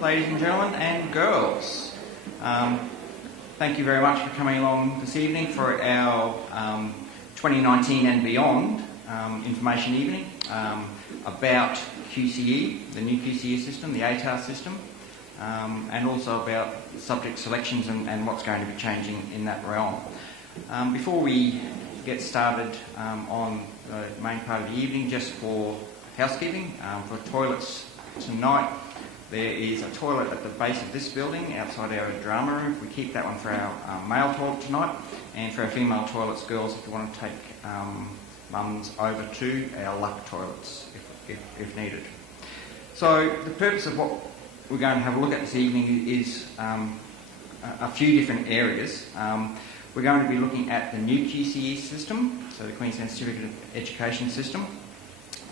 ladies and gentlemen, and girls. Thank you very much for coming along this evening for our 2019 and beyond information evening about QCE, the new QCE system, the ATAR system, and also about subject selections and what's going to be changing in that realm. Before we get started on the main part of the evening, just for housekeeping, for toilets tonight, there is a toilet at the base of this building outside our drama room. We keep that one for our male toilet tonight, and for our female toilets, girls, if you want to take mums over to our luck toilets if needed. So the purpose of what we're going to have a look at this evening is a few different areas. We're going to be looking at the new QCE system, so the Queensland Certificate of Education system,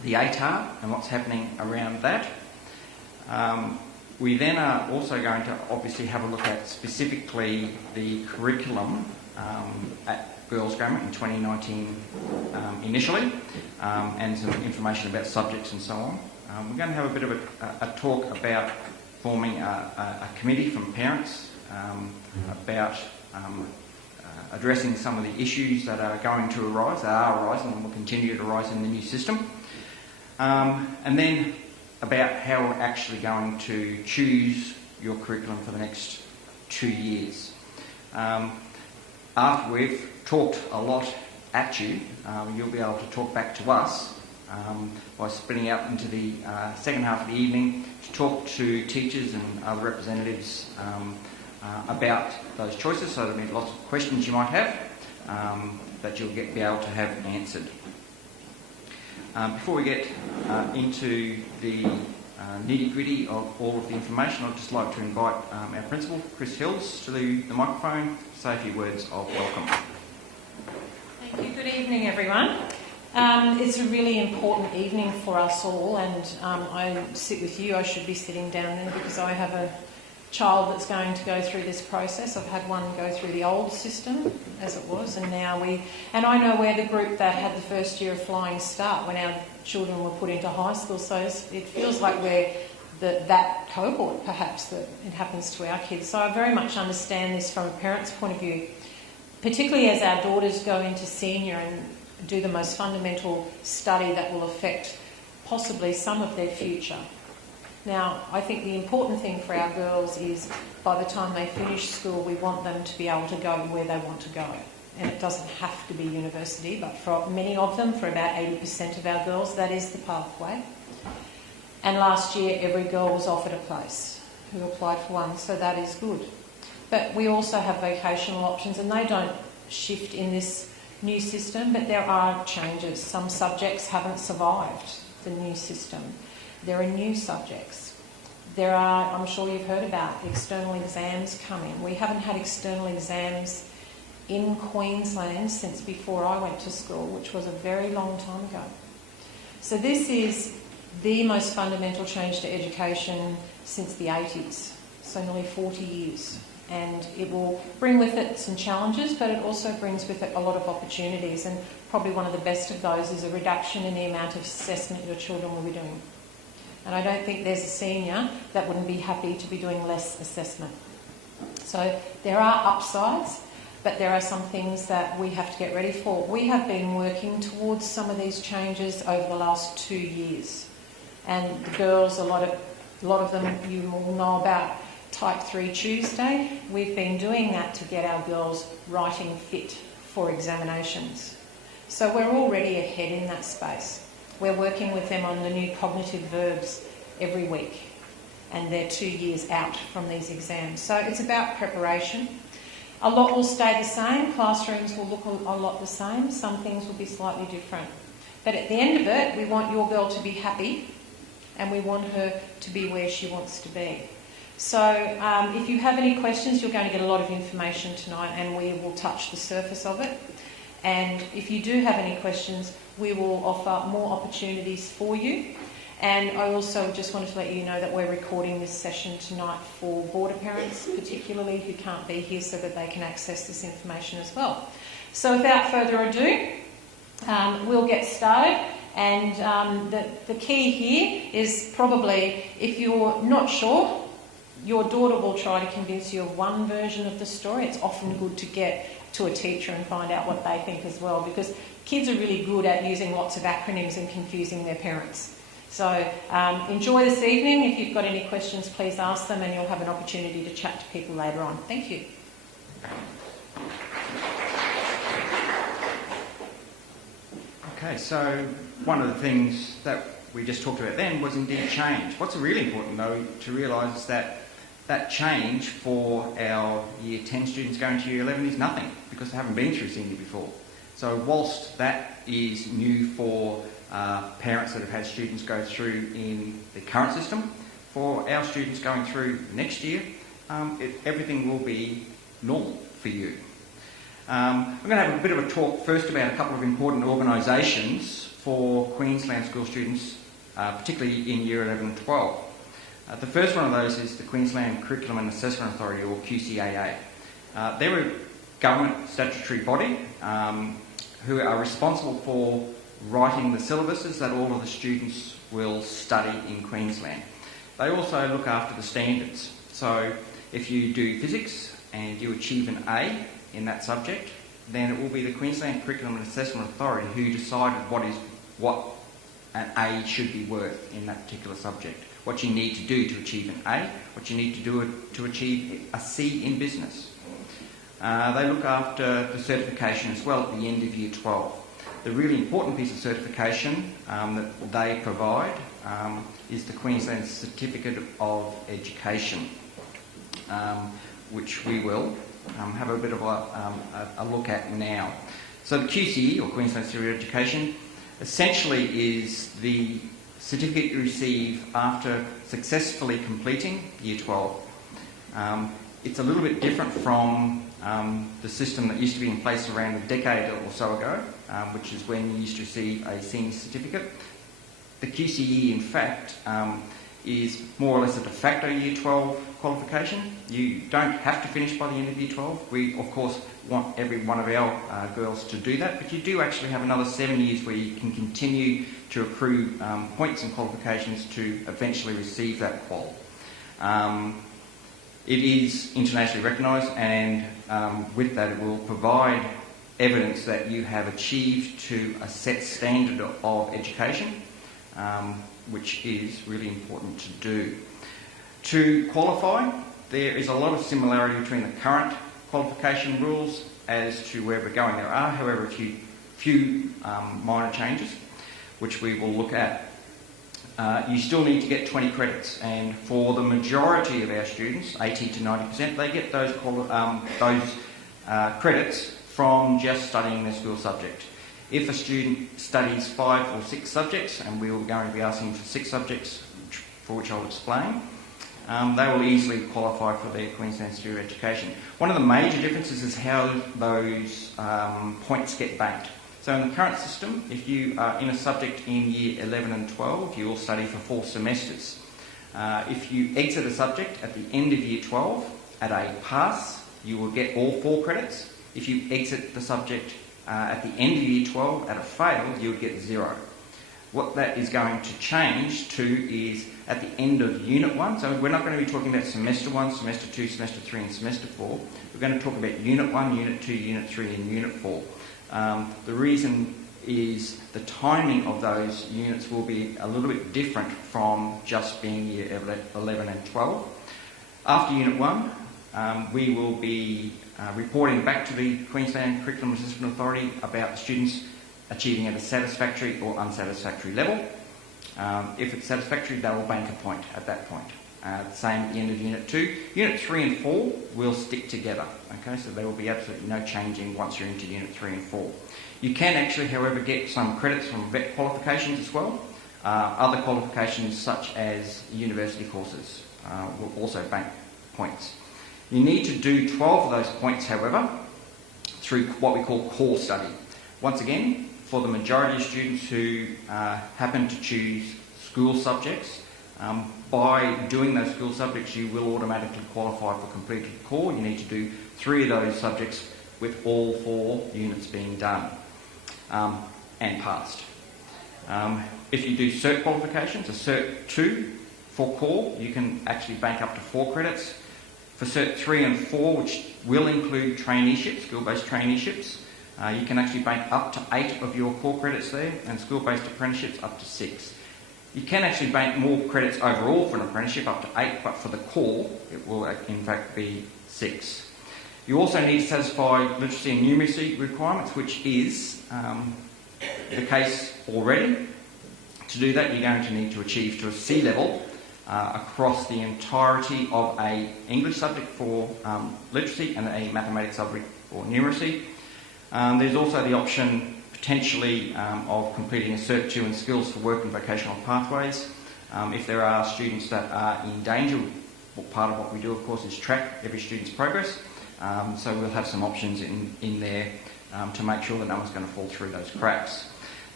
the ATAR and what's happening around that. We then are also going to obviously have a look at specifically the curriculum at Girls Grammar in 2019 initially, and some information about subjects and so on. We're going to have a bit of a talk about forming a committee from parents about addressing some of the issues that are going to arise, that are arising and will continue to arise in the new system. And then about how we're actually going to choose your curriculum for the next 2 years. After we've talked a lot at you, you'll be able to talk back to us by splitting out into the second half of the evening to talk to teachers and other representatives about those choices, so there'll be lots of questions you might have that you'll be able to have answered. Before we get into the nitty-gritty of all of the information, I'd just like to invite our principal, Chris Hills, to the microphone to say a few words of welcome. Thank you. Good evening, everyone. It's a really important evening for us all, and I sit with you. I should be sitting down there because I have a child that's going to go through this process. I've had one go through the old system as it was, and now and I know we're the group that had the first year of Flying Start when our children were put into high school, so it feels like we're that cohort perhaps that it happens to our kids. So I very much understand this from a parent's point of view, particularly as our daughters go into senior and do the most fundamental study that will affect possibly some of their future. Now, I think the important thing for our girls is by the time they finish school, we want them to be able to go where they want to go. And it doesn't have to be university, but for many of them, for about 80% of our girls, that is the pathway. And last year, every girl was offered a place who applied for one, so that is good. But we also have vocational options, and they don't shift in this new system, but there are changes. Some subjects haven't survived the new system. There are new subjects. There are, I'm sure you've heard about, external exams coming. We haven't had external exams in Queensland since before I went to school, which was a very long time ago. So this is the most fundamental change to education since the 80s, so nearly 40 years. And it will bring with it some challenges, but it also brings with it a lot of opportunities. And probably one of the best of those is a reduction in the amount of assessment your children will be doing. And I don't think there's a senior that wouldn't be happy to be doing less assessment. So there are upsides, but there are some things that we have to get ready for. We have been working towards some of these changes over the last 2 years. And the girls, a lot of them you will know about Type 3 Tuesday. We've been doing that to get our girls writing fit for examinations. So we're already ahead in that space. We're working with them on the new cognitive verbs every week, and they're 2 years out from these exams. So it's about preparation. A lot will stay the same. Classrooms will look a lot the same. Some things will be slightly different. But at the end of it, we want your girl to be happy, and we want her to be where she wants to be. So if you have any questions, you're going to get a lot of information tonight, and we will touch the surface of it. And if you do have any questions, we will offer more opportunities for you. And I also just wanted to let you know that we're recording this session tonight for border parents, particularly who can't be here, so that they can access this information as well. So without further ado, we'll get started. And the key here is probably, if you're not sure, your daughter will try to convince you of one version of the story. It's often good to get to a teacher and find out what they think as well, because kids are really good at using lots of acronyms and confusing their parents. So enjoy this evening. If you've got any questions, please ask them, and you'll have an opportunity to chat to people later on. Thank you. Okay, so one of the things that we just talked about then was indeed change. What's really important, though, to realise is that change for our Year 10 students going to Year 11 is nothing, because they haven't been through senior before. So whilst that is new for parents that have had students go through in the current system, for our students going through next year, everything will be normal for you. I'm going to have a bit of a talk first about a couple of important organisations for Queensland school students, particularly in Year 11 and 12. The first one of those is the Queensland Curriculum and Assessment Authority, or QCAA. They're a government statutory body who are responsible for writing the syllabuses that all of the students will study in Queensland. They also look after the standards. So if you do physics and you achieve an A in that subject, then it will be the Queensland Curriculum and Assessment Authority who decided what an A should be worth in that particular subject, what you need to do to achieve an A, what you need to do to achieve a C in business. They look after the certification as well at the end of Year 12. The really important piece of certification that they provide is the Queensland Certificate of Education, which we will have a bit of a look at now. So the QCE, or Queensland Certificate of Education, essentially is the certificate you receive after successfully completing Year 12. It's a little bit different from the system that used to be in place around a decade or so ago, which is when you used to receive a senior certificate. The QCE, in fact, is more or less a de facto Year 12 qualification. You don't have to finish by the end of Year 12. We, of course, want every one of our girls to do that, but you do actually have another 7 years where you can continue to accrue points and qualifications to eventually receive that qual. It is internationally recognised, and with that it will provide evidence that you have achieved to a set standard of education, which is really important to do. To qualify, there is a lot of similarity between the current qualification rules as to where we're going. There are, however, a few minor changes, which we will look at. You still need to get 20 credits, and for the majority of our students, 80 to 90%, they get those credits from just studying their school subject. If a student studies 5 or 6 subjects, and we are going to be asking for 6 subjects, for which I'll explain, they will easily qualify for their Queensland Certificate of Education. One of the major differences is how those points get banked. So in the current system, if you are in a subject in Year 11 and 12, you will study for 4 semesters. If you exit a subject at the end of Year 12 at a pass, you will get all 4 credits. If you exit the subject at the end of Year 12 at a fail, you would get 0. What that is going to change to is at the end of Unit 1, so we're not going to be talking about Semester 1, Semester 2, Semester 3 and Semester 4. We're going to talk about Unit 1, Unit 2, Unit 3 and Unit 4. The reason is the timing of those units will be a little bit different from just being Year 11 and 12. After Unit 1, we will be reporting back to the Queensland Curriculum and Assessment Authority about the students achieving at a satisfactory or unsatisfactory level. If it's satisfactory, they will bank a point at that point. Same at the end of Unit 2. Unit 3 and 4 will stick together. Okay, so there will be absolutely no changing once you're into Unit 3 and 4. You can actually, however, get some credits from vet qualifications as well. Other qualifications such as university courses will also bank points. You need to do 12 of those points, however, through what we call core study. Once again, for the majority of students who happen to choose school subjects, by doing those school subjects you will automatically qualify for completed core. You need to do 3 of those subjects with all 4 units being done and passed. If you do cert qualifications, a cert 2 For core, you can actually bank up to 4 credits. For Cert 3 and 4, which will include traineeships, skill-based traineeships, you can actually bank up to 8 of your core credits there, and skill-based apprenticeships up to 6. You can actually bank more credits overall for an apprenticeship, up to 8, but for the core, it will in fact be 6. You also need to satisfy literacy and numeracy requirements, which is the case already. To do that, you're going to need to achieve to a C level across the entirety of a English subject for literacy and a mathematics subject for numeracy. There's also the option potentially of completing a Cert 2 in skills for work and vocational pathways. If there are students that are in danger, well, part of what we do of course is track every student's progress, so we'll have some options in there to make sure that no one's going to fall through those cracks.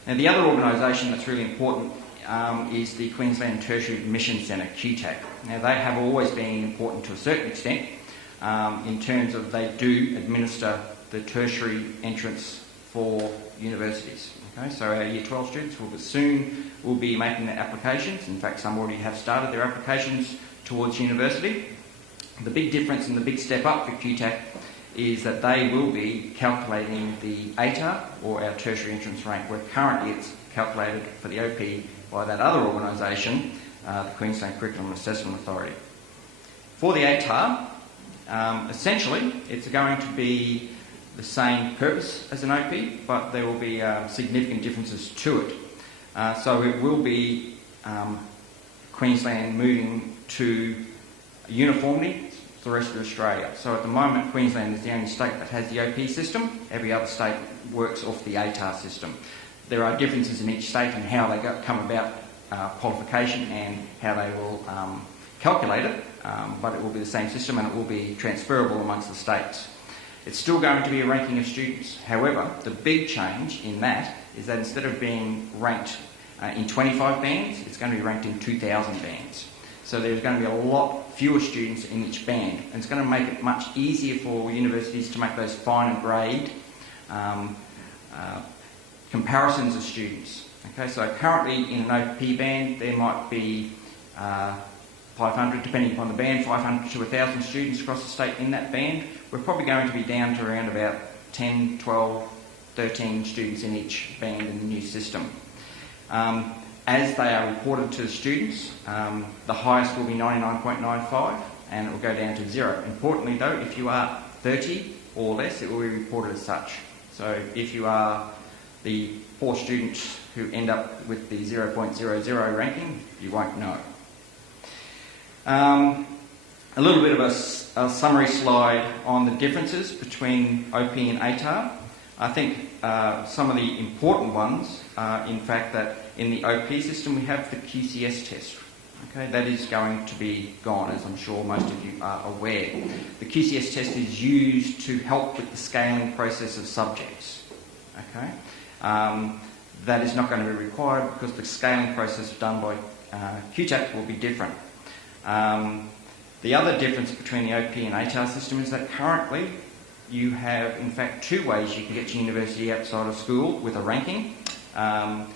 Now the other organisation that's really important is the Queensland Tertiary Admission Centre, QTAC. Now they have always been important to a certain extent in terms of they do administer the tertiary entrance for universities. Okay, so our Year 12 students will be making their applications. In fact, some already have started their applications towards university. The big difference and the big step up for QTAC is that they will be calculating the ATAR, or our tertiary entrance rank, where currently it's calculated for the OP by that other organisation, the Queensland Curriculum Assessment Authority. For the ATAR, essentially it's going to be the same purpose as an OP, but there will be significant differences to it. So it will be Queensland moving to uniformity to the rest of Australia. So at the moment, Queensland is the only state that has the OP system. Every other state works off the ATAR system. There are differences in each state and how they come about qualification and how they will calculate it, but it will be the same system and it will be transferable amongst the states. It's still going to be a ranking of students. However, the big change in that is that instead of being ranked in 25 bands, it's going to be ranked in 2,000 bands. So there's going to be a lot fewer students in each band, and it's going to make it much easier for universities to make those finer grade comparisons of students. Okay, so currently in an OP band there might be 500, depending upon the band, 500 to 1,000 students across the state in that band. We're probably going to be down to around about 10, 12, 13 students in each band in the new system. As they are reported to the students, the highest will be 99.95 and it will go down to 0. Importantly though, if you are 30 or less, it will be reported as such. So if you are the poor student who end up with the 0.00 ranking, you won't know. A little bit of a summary slide on the differences between OP and ATAR. I think some of the important ones are in fact that in the OP system we have the QCS test. Okay, that is going to be gone, as I'm sure most of you are aware. The QCS test is used to help with the scaling process of subjects. Okay, that is not going to be required because the scaling process done by QTAC will be different. The other difference between the OP and ATAR system is that currently you have in fact 2 ways you can get to university outside of school with a ranking.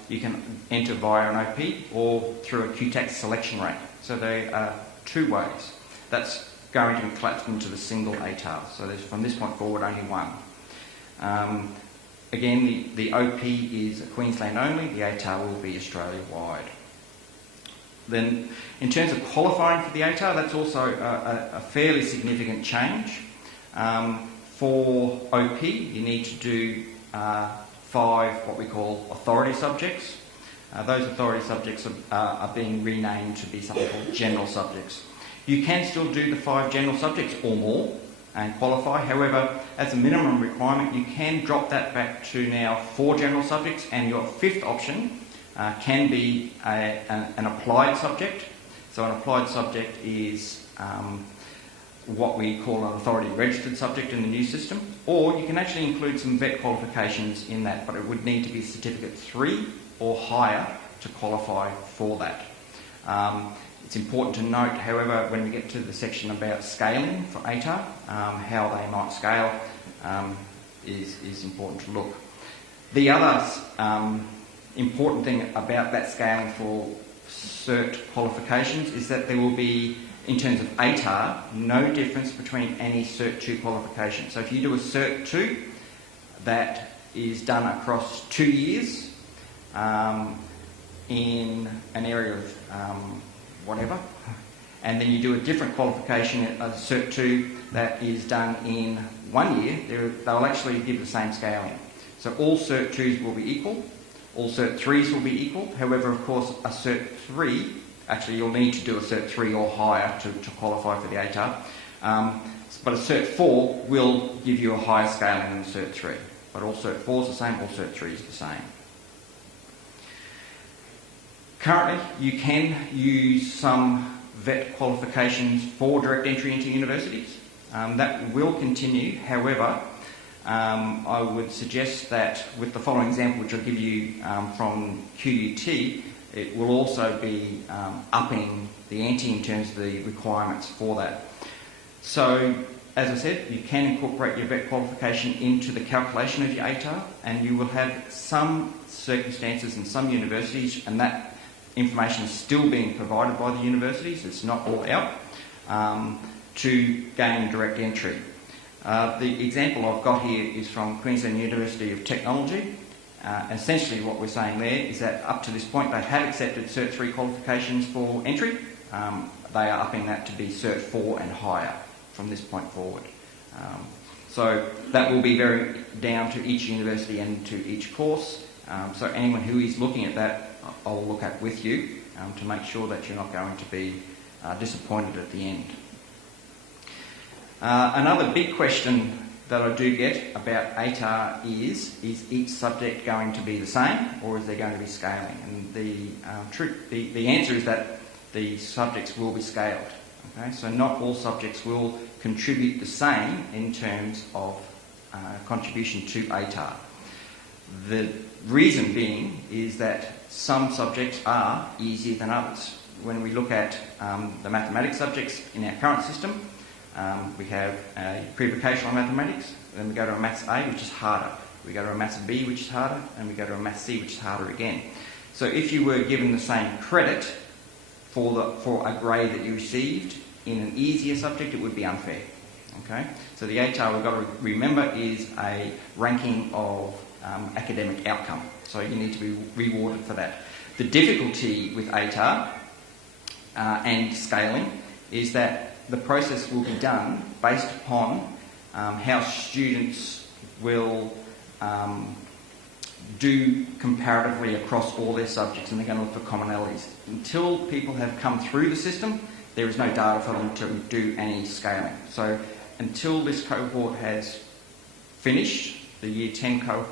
You can enter via an OP or through a QTAC selection rank. So there are 2 ways. That's going to be collapsed into the single ATAR. So there's from this point forward only one. Again, the OP is Queensland only, the ATAR will be Australia-wide. Then, in terms of qualifying for the ATAR, that's also a fairly significant change. For OP, you need to do 5 what we call authority subjects. Those authority subjects are being renamed to be something called general subjects. You can still do the 5 general subjects or more and qualify. However, as a minimum requirement, you can drop that back to now 4 general subjects, and your 5th option can be an applied subject. So an applied subject is what we call an authority registered subject in the new system, or you can actually include some VET qualifications in that, but it would need to be Certificate 3 or higher to qualify for that. It's important to note, however, when we get to the section about scaling for ATAR, how they might scale is important to look. The other important thing about that scaling for cert qualifications is that there will be, in terms of ATAR, no difference between any Cert 2 qualification. So if you do a Cert 2 that is done across 2 years in an area of whatever, and then you do a different qualification, a Cert 2 that is done in 1 year, they'll actually give the same scaling. So all Cert 2s will be equal, all Cert 3s will be equal. However, of course, a Cert 3, actually you'll need to do a Cert 3 or higher to qualify for the ATAR. But a Cert 4 will give you a higher scaling than a Cert 3. But all Cert 4s the same, all Cert 3s the same. Currently, you can use some VET qualifications for direct entry into universities. That will continue. However, I would suggest that with the following example, which I'll give you from QUT, it will also be upping the ante in terms of the requirements for that. So, as I said, you can incorporate your VET qualification into the calculation of your ATAR, and you will have some circumstances in some universities, and that information is still being provided by the universities, it's not all out, to gain direct entry. The example I've got here is from Queensland University of Technology. Essentially what we're saying there is that up to this point they had accepted Cert 3 qualifications for entry. They are upping that to be Cert 4 and higher from this point forward. So that will be very down to each university and to each course. So anyone who is looking at that, I'll look at with you to make sure that you're not going to be disappointed at the end. Another big question that I do get about ATAR is each subject going to be the same, or is there going to be scaling? And the answer is that the subjects will be scaled. Okay? So not all subjects will contribute the same in terms of contribution to ATAR. The reason being is that some subjects are easier than others. When we look at the mathematics subjects in our current system, we have a pre-vocational mathematics, then we go to a Maths A, which is harder. We go to a Maths B, which is harder, and we go to a Maths C, which is harder again. So if you were given the same credit for a grade that you received in an easier subject, it would be unfair. Okay? So the ATAR, we've got to remember, is a ranking of academic outcome. So you need to be rewarded for that. The difficulty with ATAR and scaling is that the process will be done based upon how students will do comparatively across all their subjects, and they're going to look for commonalities. Until people have come through the system, there is no data for them to do any scaling. So until this cohort has finished, the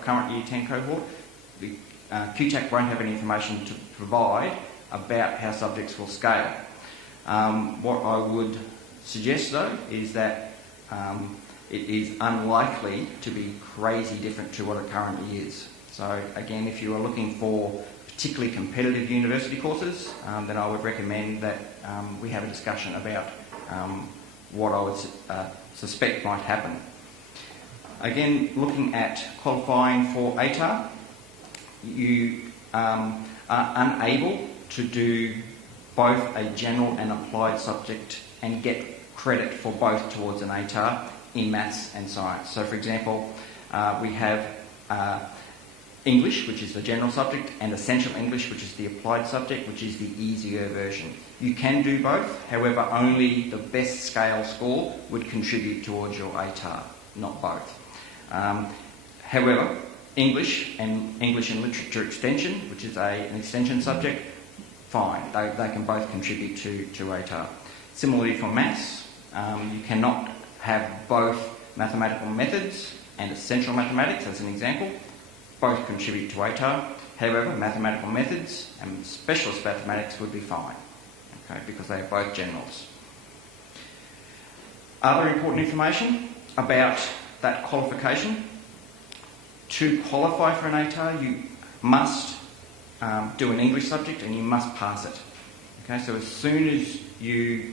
current Year 10 cohort, the QTAC won't have any information to provide about how subjects will scale. What I would suggest though is that it is unlikely to be crazy different to what it currently is. So again, if you are looking for particularly competitive university courses, then I would recommend that we have a discussion about what I would suspect might happen. Again, looking at qualifying for ATAR, you are unable to do both a general and applied subject and get credit for both towards an ATAR in maths and science. So for example, we have English, which is the general subject, and Essential English, which is the applied subject, which is the easier version. You can do both, however only the best scale score would contribute towards your ATAR, not both. However, English and Literature Extension, which is an extension subject, fine, they can both contribute to ATAR. Similarly for maths, you cannot have both mathematical methods and essential mathematics, as an example. Both contribute to ATAR. However, mathematical methods and specialist mathematics would be fine, okay, because they are both generals. Other important information about that qualification. To qualify for an ATAR, you must do an English subject and you must pass it. Okay, so as soon as you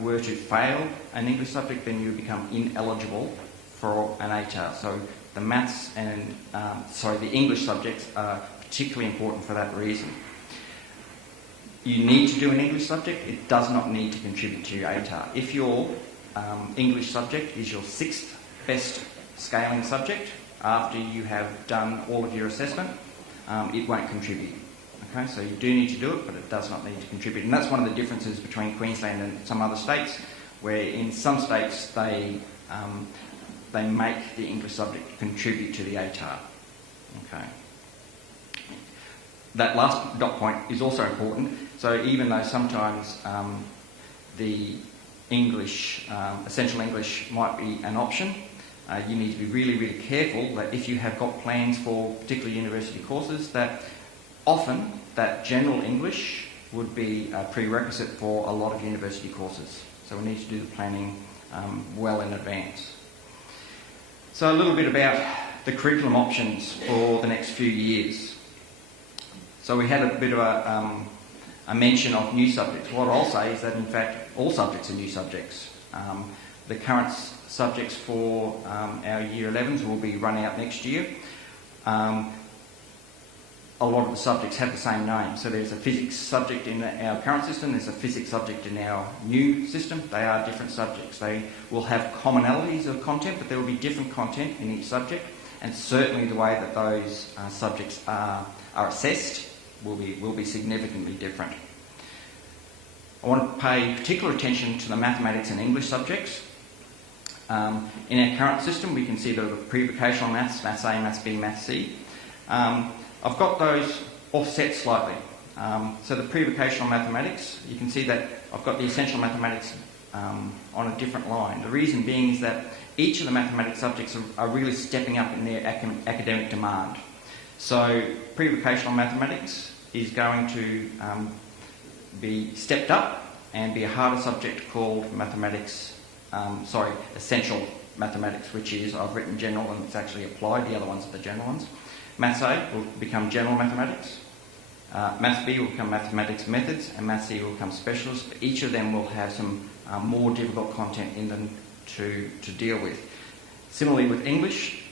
were to fail an English subject, then you become ineligible for an ATAR. So the maths and the English subjects are particularly important for that reason. you need to do an English subject, it does not need to contribute to your ATAR. If your English subject is your 6th best scaling subject after you have done all of your assessment, it won't contribute. Okay, so you do need to do it, but it does not need to contribute. And that's one of the differences between Queensland and some other states, where in some states they make the English subject contribute to the ATAR. Okay. That last dot point is also important. So even though sometimes the English, essential English might be an option, you need to be really, really careful that if you have got plans for particular university courses, that often that general English would be a prerequisite for a lot of university courses. So we need to do the planning well in advance. So a little bit about the curriculum options for the next few years. So we had a bit of a mention of new subjects. What I'll say is that in fact all subjects are new subjects. The current subjects for our Year 11s will be run out next year. A lot of the subjects have the same name. So there's a physics subject in our current system, there's a physics subject in our new system. They are different subjects. They will have commonalities of content, but there will be different content in each subject, and certainly the way that those subjects are assessed will be significantly different. I want to pay particular attention to the mathematics and English subjects. In our current system, we can see the pre-vocational maths, Maths A, Maths B, Maths C. I've got those offset slightly. So the pre-vocational mathematics, you can see that I've got the essential mathematics on a different line. The reason being is that each of the mathematics subjects are really stepping up in their academic demand. So pre-vocational mathematics is going to be stepped up and be a harder subject called essential mathematics, which is, I've written general and it's actually applied, the other ones are the general ones. Maths A will become general mathematics, Maths B will become mathematics methods, and Maths C will become specialist. But each of them will have some more difficult content in them to deal with. Similarly with English,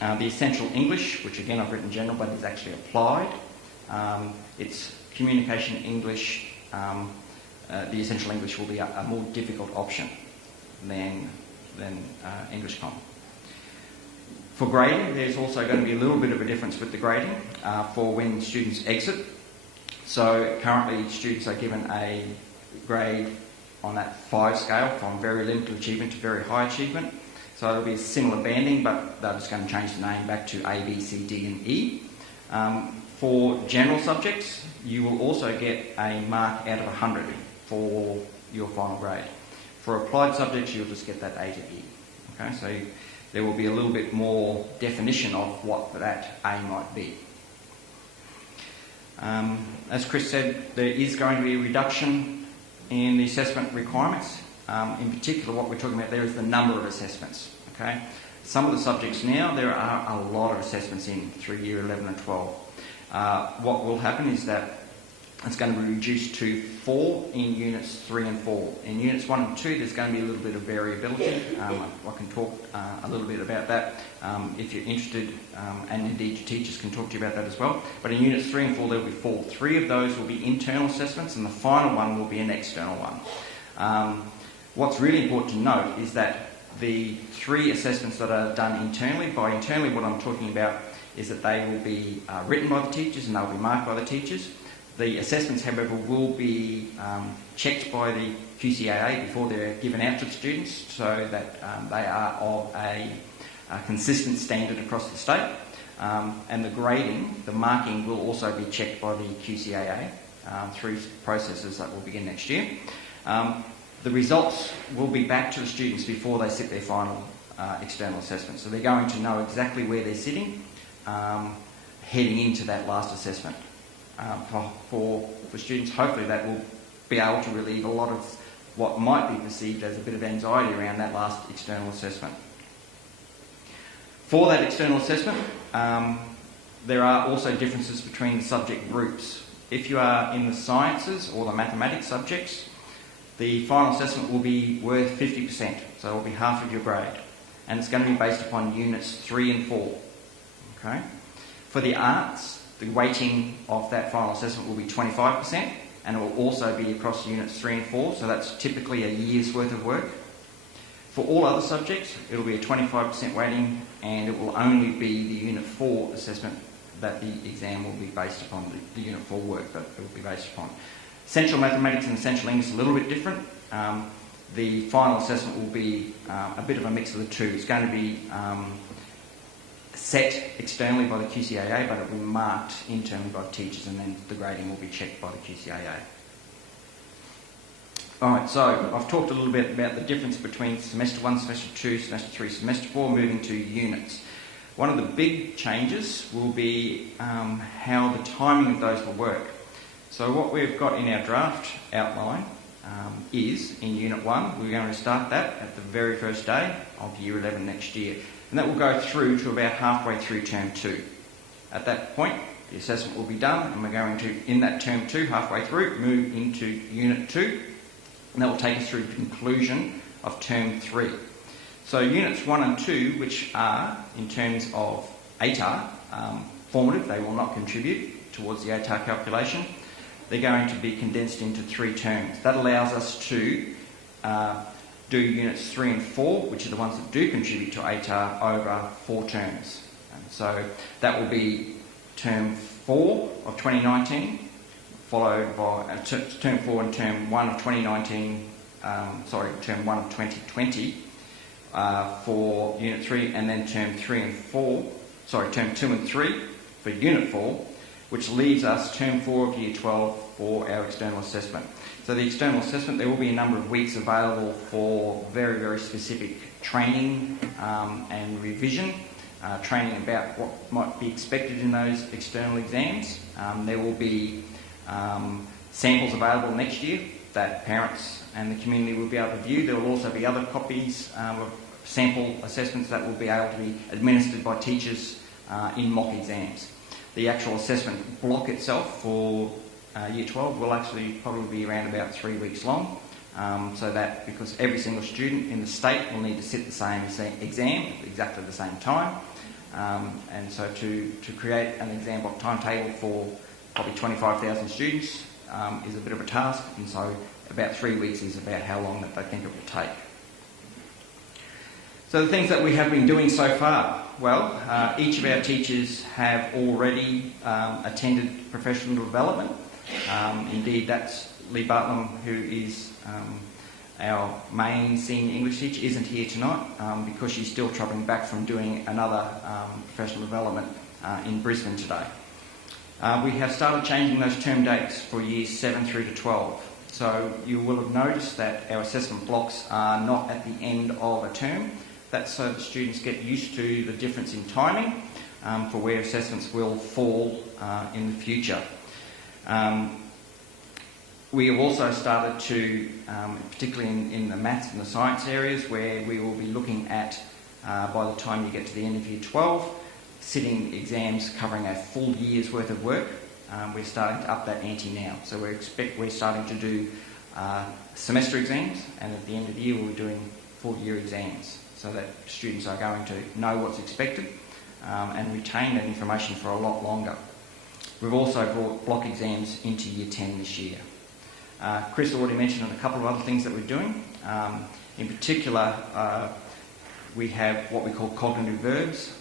the essential English, which again I've written general but is actually applied, it's communication English, the essential English will be a more difficult option than English Common. For grading, there's also going to be a little bit of a difference with the grading for when students exit. So currently students are given a grade on that 5 scale from very limited achievement to very high achievement. So it'll be a similar banding, but they're just going to change the name back to A, B, C, D and E. For general subjects, you will also get a mark out of 100 for your final grade. For applied subjects, you'll just get that A to E. Okay, so there will be a little bit more definition of what that A might be. As Chris said, there is going to be a reduction in the assessment requirements. In particular, what we're talking about there is the number of assessments. Okay, some of the subjects now, there are a lot of assessments in through Year 11 and 12. What will happen is that it's going to be reduced to 4 in Units 3 and 4. In Units 1 and 2, there's going to be a little bit of variability. I can talk a little bit about that if you're interested, and indeed your teachers can talk to you about that as well. But in Units 3 and 4, there will be 4. 3 of those will be internal assessments, and the final one will be an external one. What's really important to note is that the 3 assessments that are done internally, by internally what I'm talking about is that they will be written by the teachers and they'll be marked by the teachers. The assessments, however, will be checked by the QCAA before they're given out to the students, so that they are of a consistent standard across the state. And the grading, the marking, will also be checked by the QCAA through processes that will begin next year. The results will be back to the students before they sit their final external assessment. So they're going to know exactly where they're sitting heading into that last assessment. For students, hopefully that will be able to relieve a lot of what might be perceived as a bit of anxiety around that last external assessment. For that external assessment, there are also differences between the subject groups. If you are in the sciences or the mathematics subjects, the final assessment will be worth 50%, so it will be half of your grade. And it's going to be based upon Units 3 and 4. Okay? For the arts, the weighting of that final assessment will be 25%, and it will also be across Units 3 and 4, so that's typically a year's worth of work. For all other subjects, it will be a 25% weighting, and it will only be the Unit 4 assessment that the exam will be based upon, the Unit 4 work that it will be based upon. Essential Mathematics and Essential English is a little bit different. The final assessment will be a bit of a mix of the two. It's going to be set externally by the QCAA, but it will be marked internally by the teachers, and then the grading will be checked by the QCAA. Alright, so I've talked a little bit about the difference between Semester 1, Semester 2, Semester 3, Semester 4, moving to units. One of the big changes will be how the timing of those will work. So what we've got in our draft outline is, in Unit 1, we're going to start that at the very first day of Year 11 next year. And that will go through to about halfway through Term 2. At that point, the assessment will be done, and we're going to, in that Term 2, halfway through, move into Unit 2, and that will take us through the conclusion of Term 3. So Units 1 and 2, which are, in terms of ATAR, formative, they will not contribute towards the ATAR calculation. They're going to be condensed into 3 terms. That allows us to do Units 3 and 4, which are the ones that do contribute to ATAR, over 4 terms. And so that will be Term 4 of 2019, followed by Term 4 and Term 1 of 2019, Term 1 of 2020 for Unit 3, and then Term 2 and 3 for Unit 4, which leaves us Term 4 of Year 12 for our external assessment. So the external assessment, there will be a number of weeks available for very, very specific training and revision, training about what might be expected in those external exams. There will be samples available next year that parents and the community will be able to view. There will also be other copies of sample assessments that will be able to be administered by teachers in mock exams. The actual assessment block itself for Year 12 will actually probably be around about 3 weeks long, so that because every single student in the state will need to sit the same exam at exactly the same time, and so to create an exam block timetable for probably 25,000 students is a bit of a task, and so about 3 weeks is about how long that they think it will take. So the things that we have been doing so far, well, each of our teachers have already attended professional development. Indeed, that's Lee Bartlam, who is our main senior English teacher, isn't here tonight because she's still travelling back from doing another professional development in Brisbane today. We have started changing those term dates for Years 7 through to 12. So you will have noticed that our assessment blocks are not at the end of a term. That's so that students get used to the difference in timing for where assessments will fall in the future. We have also started to, particularly in the maths and the science areas, where we will be looking at, by the time you get to the end of Year 12, sitting exams covering a full year's worth of work. We're starting to up that ante now. So we're starting to do semester exams, and at the end of the year we'll be doing full year exams, so that students are going to know what's expected and retain that information for a lot longer. We've also brought block exams into Year 10 this year. Chris already mentioned a couple of other things that we're doing. In particular, we have what we call cognitive verbs.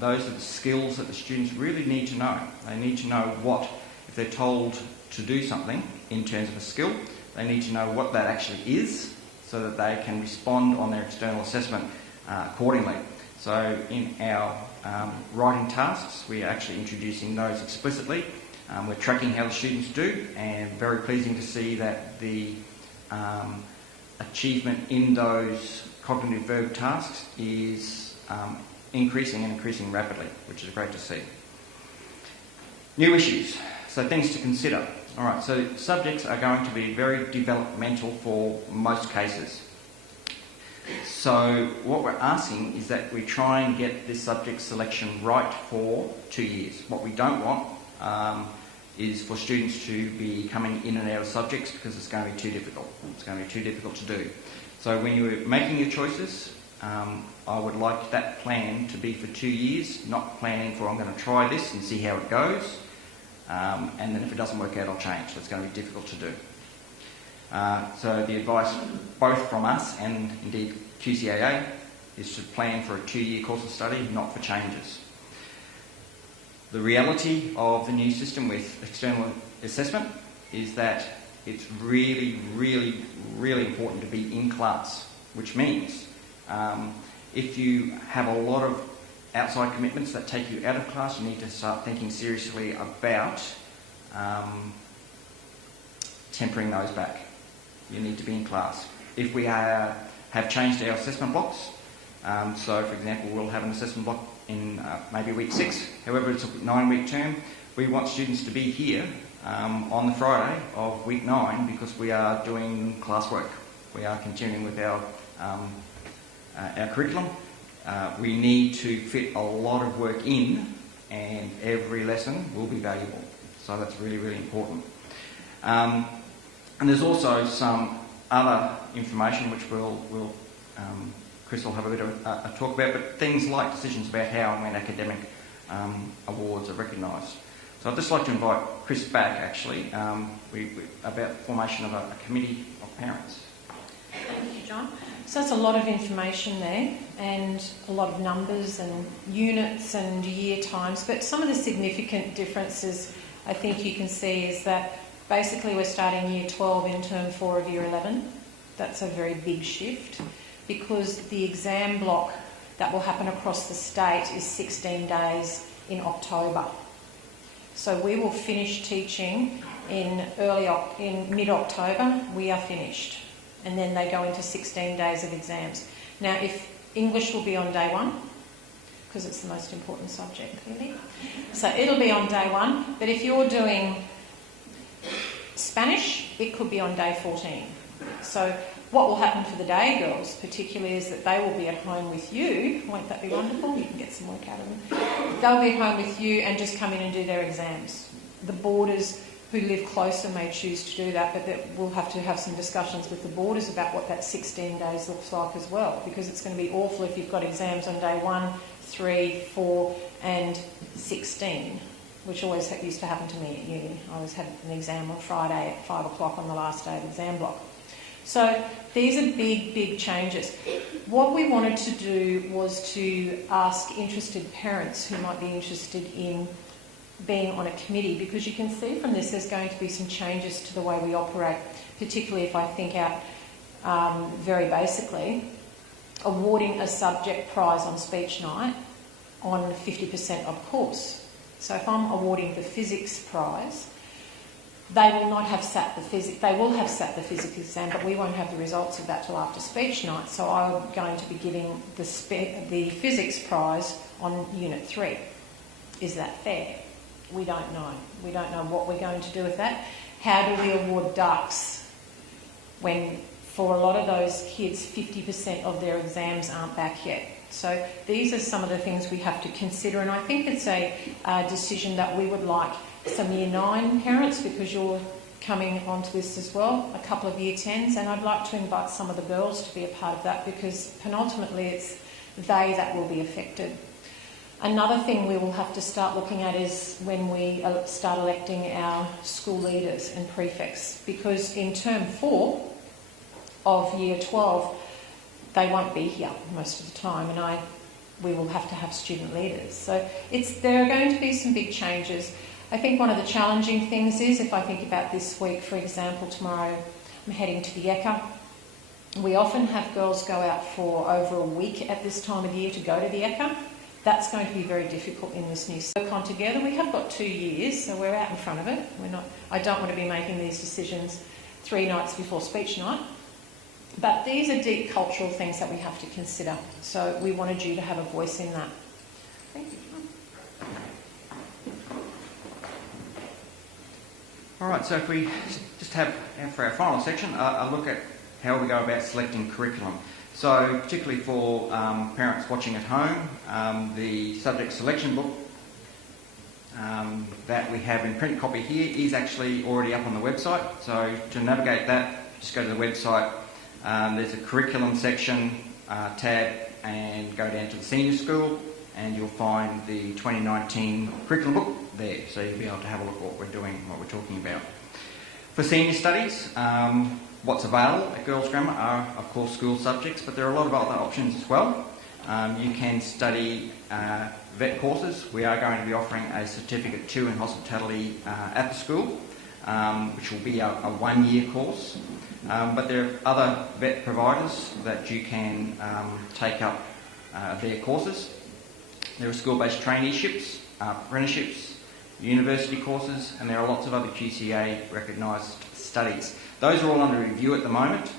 Those are the skills that the students really need to know. They need to know what, if they're told to do something in terms of a skill, they need to know what that actually is so that they can respond on their external assessment accordingly. So in our writing tasks, we are actually introducing those explicitly. We're tracking how the students do, and very pleasing to see that the achievement in those cognitive verb tasks is increasing and increasing rapidly, which is great to see. New issues, so things to consider. All right, so subjects are going to be very developmental for most cases. So what we're asking is that we try and get this subject selection right for 2 years. What we don't want is for students to be coming in and out of subjects because it's going to be too difficult. It's going to be too difficult to do. So when you're making your choices, I would like that plan to be for 2 years, not planning for I'm going to try this and see how it goes. and then if it doesn't work out, I'll change. So it's going to be difficult to do. So the advice, both from us and indeed QCAA, is to plan for a 2-year course of study, not for changes. The reality of the new system with external assessment is that it's really, really, really important to be in class, which means if you have a lot of outside commitments that take you out of class, you need to start thinking seriously about tempering those back. You need to be in class. If we have changed our assessment blocks, so for example, we'll have an assessment block in maybe week 6, however it's a 9-week term, we want students to be here on the Friday of week 9 because we are doing classwork. We are continuing with our curriculum. We need to fit a lot of work in, and every lesson will be valuable. So that's really, really important. And there's also some other information which Chris will have a bit of a talk about, but things like decisions about how and when academic awards are recognised. So I'd just like to invite Chris back, actually, about the formation of a committee of parents. Thank you, John. So that's a lot of information there and a lot of numbers and units and year times, but some of the significant differences I think you can see is that basically we're starting year 12 in term 4 of year 11. That's a very big shift because the exam block that will happen across the state is 16 days in October. So we will finish teaching in mid-October. We are finished. And then they go into 16 days of exams. Now, if English will be on day 1, because it's the most important subject, clearly. So it'll be on day 1. But if you're doing Spanish, it could be on day 14. So what will happen for the day girls, particularly, is that they will be at home with you. Won't that be wonderful? You can get some work out of them. They'll be at home with you and just come in and do their exams. The boarders who live closer may choose to do that, but we'll have to have some discussions with the boarders about what that 16 days looks like as well, because it's going to be awful if you've got exams on day 1, 3, 4 and 16, which always used to happen to me at uni. I always had an exam on Friday at 5 o'clock on the last day of exam block. So these are big, big changes. What we wanted to do was to ask interested parents who might be interested in being on a committee, because you can see from this there's going to be some changes to the way we operate, particularly if I think out very basically, awarding a subject prize on speech night on 50% of course. So if I'm awarding the physics prize, they will not have sat the physics. They will have sat the physics exam, but we won't have the results of that till after speech night. So I'm going to be giving the physics prize on Unit 3. Is that fair? We don't know. We don't know what we're going to do with that. How do we award ducks when, for a lot of those kids, 50% of their exams aren't back yet? So these are some of the things we have to consider, and I think it's a decision that we would like some Year 9 parents, because you're coming onto this as well, a couple of Year 10s, and I'd like to invite some of the girls to be a part of that, because penultimately it's they that will be affected. Another thing we will have to start looking at is when we start electing our school leaders and prefects, because in term 4 of Year 12, they won't be here most of the time, and we will have to have student leaders. So there are going to be some big changes. I think one of the challenging things is, if I think about this week, for example, tomorrow I'm heading to the ECA. We often have girls go out for over a week at this time of year to go to the ECA. That's going to be very difficult in this new work on together. We have got 2 years, so we're out in front of it. I don't want to be making these decisions 3 nights before speech night. But these are deep cultural things that we have to consider. So we wanted you to have a voice in that. Thank you. All right, so if we just have, for our final section, a look at how we go about selecting curriculum. So particularly for parents watching at home, the subject selection book that we have in print copy here is actually already up on the website. So to navigate that, just go to the website. There's a curriculum section tab, and go down to the senior school, and you'll find the 2019 curriculum book. there, so you'll be able to have a look at what we're doing, what we're talking about. For senior studies, what's available at Girls Grammar are, of course, school subjects, but there are a lot of other options as well. You can study vet courses. We are going to be offering a Certificate 2 in Hospitality at the school, which will be a 1-year course. But there are other vet providers that you can take up their courses. There are school-based traineeships, apprenticeships, university courses, and there are lots of other QCA recognised studies. Those are all under review at the moment.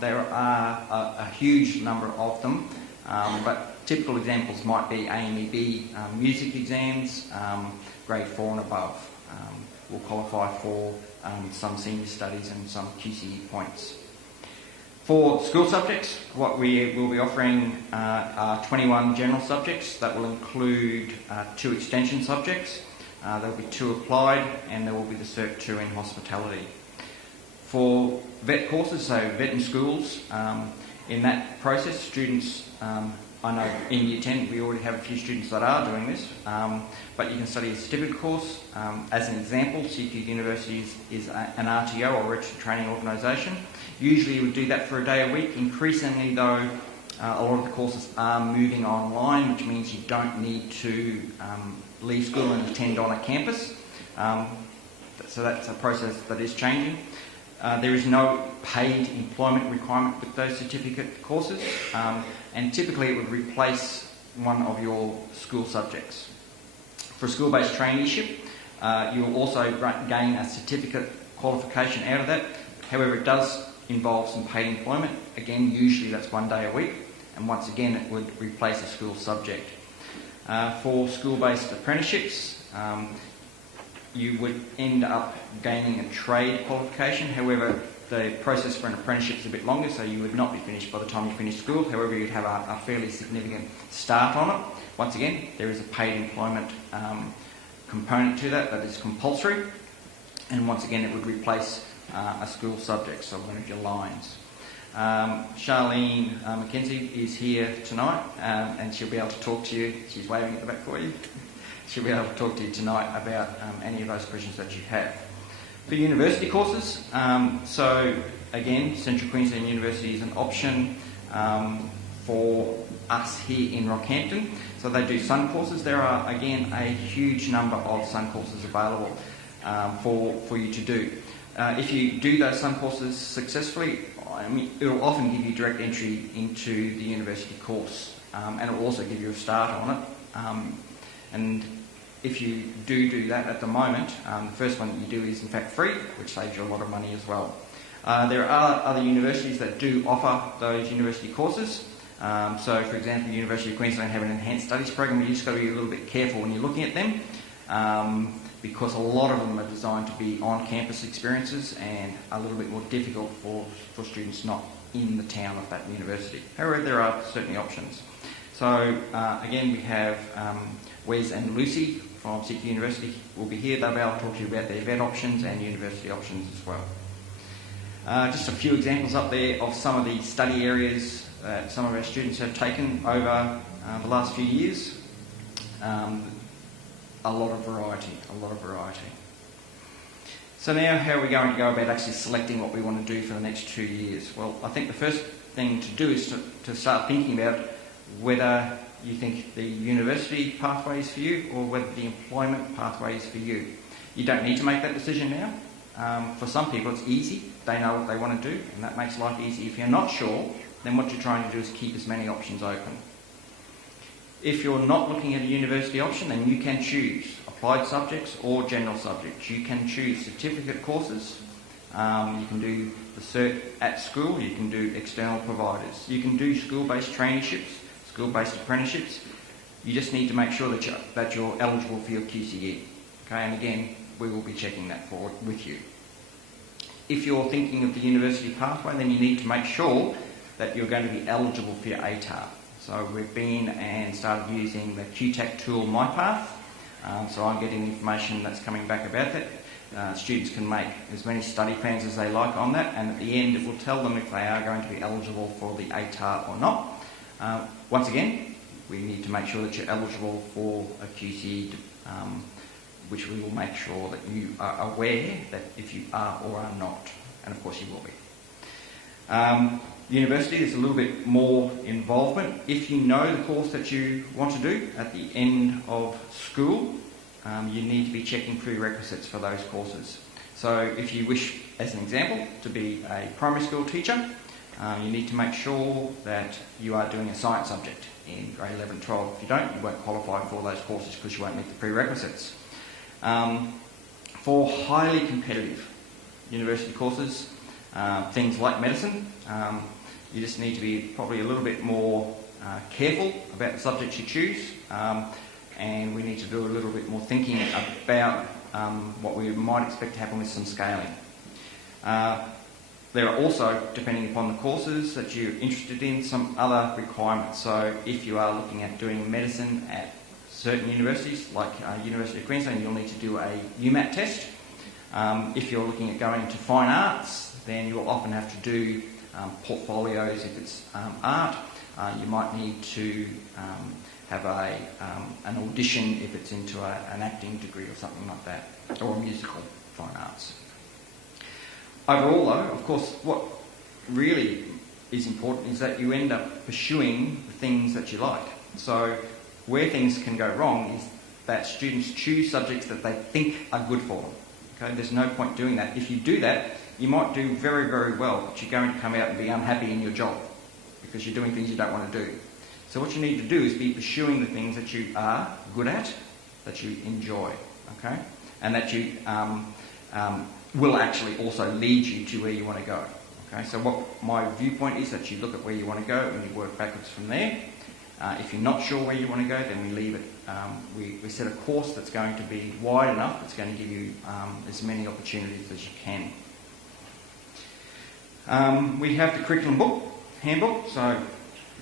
There are a huge number of them, but typical examples might be AMEB music exams, grade 4 and above will qualify for some senior studies and some QCE points. For school subjects, what we will be offering are 21 general subjects that will include 2 extension subjects. There will be 2 applied, and there will be the Cert 2 in hospitality. For vet courses, so vet in schools, in that process, students, I know in Year 10 we already have a few students that are doing this, but you can study a certificate course. As an example, CQ University is an RTO, or Registered Training Organisation. Usually you would do that for a day a week. Increasingly though, a lot of the courses are moving online, which means you don't need to leave school and attend on a campus. So that's a process that is changing. There is no paid employment requirement with those certificate courses, and typically it would replace one of your school subjects. For a school-based traineeship, you will also gain a certificate qualification out of that. However, it does involve some paid employment. Again, usually that's 1 day a week, and once again it would replace a school subject. For school-based apprenticeships, you would end up gaining a trade qualification. However, the process for an apprenticeship is a bit longer, so you would not be finished by the time you finish school. However, you'd have a fairly significant start on it. Once again, there is a paid employment component to that is compulsory, and once again it would replace a school subject, so one of your lines. Charlene McKenzie is here tonight, and she'll be able to talk to you. She's waving at the back for you. She'll be able to talk to you tonight about any of those questions that you have. For university courses, so again, Central Queensland University is an option for us here in Rockhampton. So they do sun courses. There are, again, a huge number of sun courses available for you to do. If you do those sun courses successfully, I mean, it will often give you direct entry into the university course, and it will also give you a start on it. And if you do that at the moment, the first one that you do is in fact free, which saves you a lot of money as well. There are other universities that do offer those university courses. So, for example, the University of Queensland have an enhanced studies program. You just got to be a little bit careful when you're looking at them, because a lot of them are designed to be on-campus experiences and a little bit more difficult for students not in the town of that university. However, there are certainly options. So, again, we have Wes and Lucy from CQ University will be here. They'll be able to talk to you about their vet options and university options as well. Just a few examples up there of some of the study areas that some of our students have taken over the last few years. A lot of variety. So now how are we going to go about actually selecting what we want to do for the next 2 years? Well, I think the first thing to do is to start thinking about whether you think the university pathway is for you or whether the employment pathway is for you. You don't need to make that decision now. For some people it's easy. They know what they want to do, and that makes life easy. If you're not sure, then what you're trying to do is keep as many options open. If you're not looking at a university option, then you can choose applied subjects or general subjects. You can choose certificate courses. You can do the cert at school. You can do external providers. You can do school-based traineeships, school-based apprenticeships. You just need to make sure that you're eligible for your QCE. Okay, and again, we will be checking that with you. If you're thinking of the university pathway, then you need to make sure that you're going to be eligible for your ATAR. So we've been and started using the QTAC tool MyPath. So I'm getting information that's coming back about that. Students can make as many study plans as they like on that, and at the end it will tell them if they are going to be eligible for the ATAR or not. Once again, we need to make sure that you're eligible for a QCE which we will make sure that you are aware that if you are or are not, and of course you will be. University, there's a little bit more involvement. If you know the course that you want to do at the end of school, you need to be checking prerequisites for those courses. So if you wish, as an example, to be a primary school teacher, you need to make sure that you are doing a science subject in grade 11 and 12. If you don't, you won't qualify for those courses because you won't meet the prerequisites. For highly competitive university courses, things like medicine, you just need to be probably a little bit more careful about the subjects you choose, and we need to do a little bit more thinking about what we might expect to happen with some scaling. There are also, depending upon the courses that you're interested in, some other requirements. So if you are looking at doing medicine at certain universities, like University of Queensland, you'll need to do a UMAT test. If you're looking at going to fine arts, then you'll often have to do portfolios if it's art. You might need to have an audition if it's into an acting degree or something like that, or a musical fine arts. Overall, though, of course, what really is important is that you end up pursuing the things that you like. So where things can go wrong is that students choose subjects that they think are good for them. Okay? There's no point doing that. If you do that, you might do very, very well, but you're going to come out and be unhappy in your job because you're doing things you don't want to do. So what you need to do is be pursuing the things that you are good at, that you enjoy, okay? And that you will actually also lead you to where you want to go. Okay, so what my viewpoint is that you look at where you want to go and you work backwards from there. If you're not sure where you want to go, then we leave it. We set a course that's going to be wide enough, it's going to give you as many opportunities as you can. We have the curriculum book, handbook, so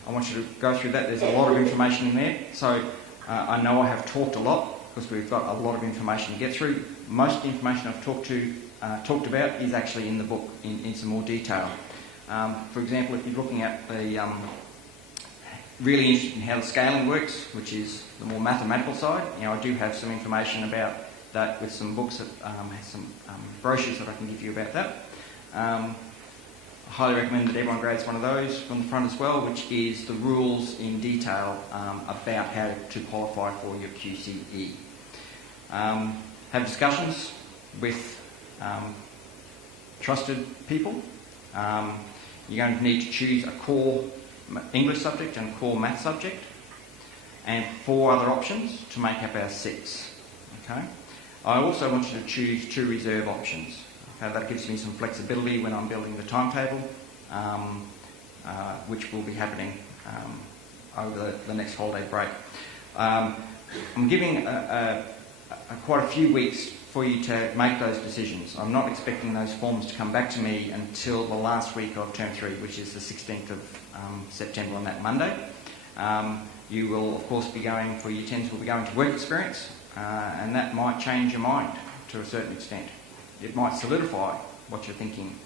I want you to go through that. There's a lot of information in there. So I know I have talked a lot because we've got a lot of information to get through. Most of the information I've talked about is actually in the book in some more detail. For example, if you're looking at the really interested in how the scaling works, which is the more mathematical side, I do have some information about that with some books that have some brochures that I can give you about that. I highly recommend that everyone grabs one of those from the front as well, which is the rules in detail about how to qualify for your QCE. Have discussions with trusted people. You're going to need to choose a core English subject and a core math subject, and 4 other options to make up our 6. Okay. I also want you to choose 2 reserve options. Okay, that gives me some flexibility when I'm building the timetable, which will be happening over the next holiday break. I'm giving quite a few weeks for you to make those decisions. I'm not expecting those forms to come back to me until the last week of Term 3, which is the 16th of September on that Monday. You will, of course, be going, for Year 10s, will be going to work experience, and that might change your mind to a certain extent. It might solidify what you're thinking.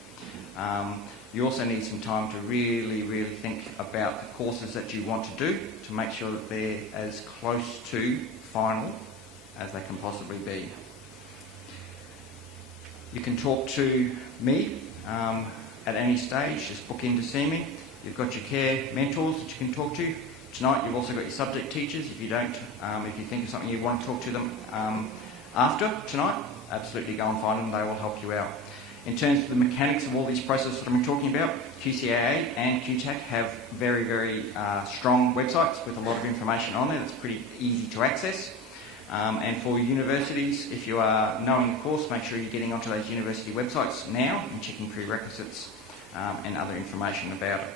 You also need some time to really, really think about the courses that you want to do to make sure that they're as close to final as they can possibly be. You can talk to me at any stage, just book in to see me. You've got your care mentors that you can talk to. Tonight you've also got your subject teachers. If you don't, if you think of something you want to talk to them after tonight, absolutely go and find them, they will help you out. In terms of the mechanics of all these processes that I'm talking about, QCAA and QTAC have very, very strong websites with a lot of information on there that's pretty easy to access. And for universities, if you are knowing the course, make sure you're getting onto those university websites now and checking prerequisites and other information about it.